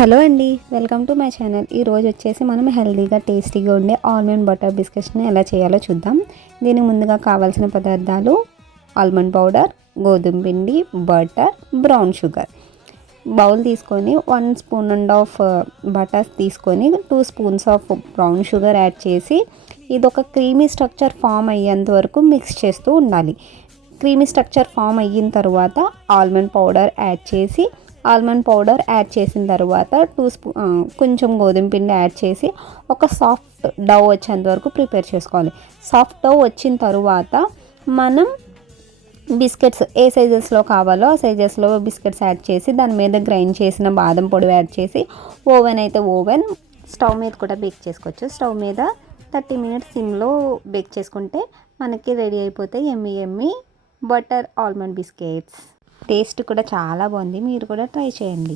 Hello అండి, welcome to my channel. ఈరోజు వచ్చేసి మనం హెల్తీగా టేస్టీగా ఉండే ఆల్మండ్ బటర్ బిస్కెట్స్ని ఎలా చేయాలో చూద్దాం. దీనికి ముందుగా కావాల్సిన పదార్థాలు ఆల్మండ్ పౌడర్, గోధుమ పిండి, బటర్, బ్రౌన్ షుగర్. బౌల్ తీసుకొని 1 స్పూన్ అండ్ హాఫ్ బటర్ తీసుకొని 2 spoons of brown sugar add చేసి ఇది ఒక క్రీమీ స్ట్రక్చర్ ఫామ్ అయ్యేంత వరకు మిక్స్ చేస్తూ ఉండాలి. క్రీమీ స్ట్రక్చర్ ఫామ్ అయిన తర్వాత ఆల్మండ్ పౌడర్ యాడ్ చేసిన తర్వాత కొంచెం గోధుమ పిండి యాడ్ చేసి ఒక సాఫ్ట్ డవ్ వచ్చేంత వరకు ప్రిపేర్ చేసుకోవాలి. సాఫ్ట్ డవ్ వచ్చిన తర్వాత మనం బిస్కెట్స్ ఏ సైజెస్లో కావాలో ఆ సైజెస్లో బిస్కెట్స్ యాడ్ చేసి దాని మీద గ్రైండ్ చేసిన బాదం పొడి యాడ్ చేసి ఓవెన్ అయితే స్టవ్ మీద కూడా బేక్ చేసుకోవచ్చు. స్టవ్ మీద 30 మినిట్స్ సిమ్లో బేక్ చేసుకుంటే మనకి రెడీ అయిపోతాయి Emmy butter almond biscuits. Taste కూడా చాలా బాగుంది, మీరు కూడా ట్రై చేయండి.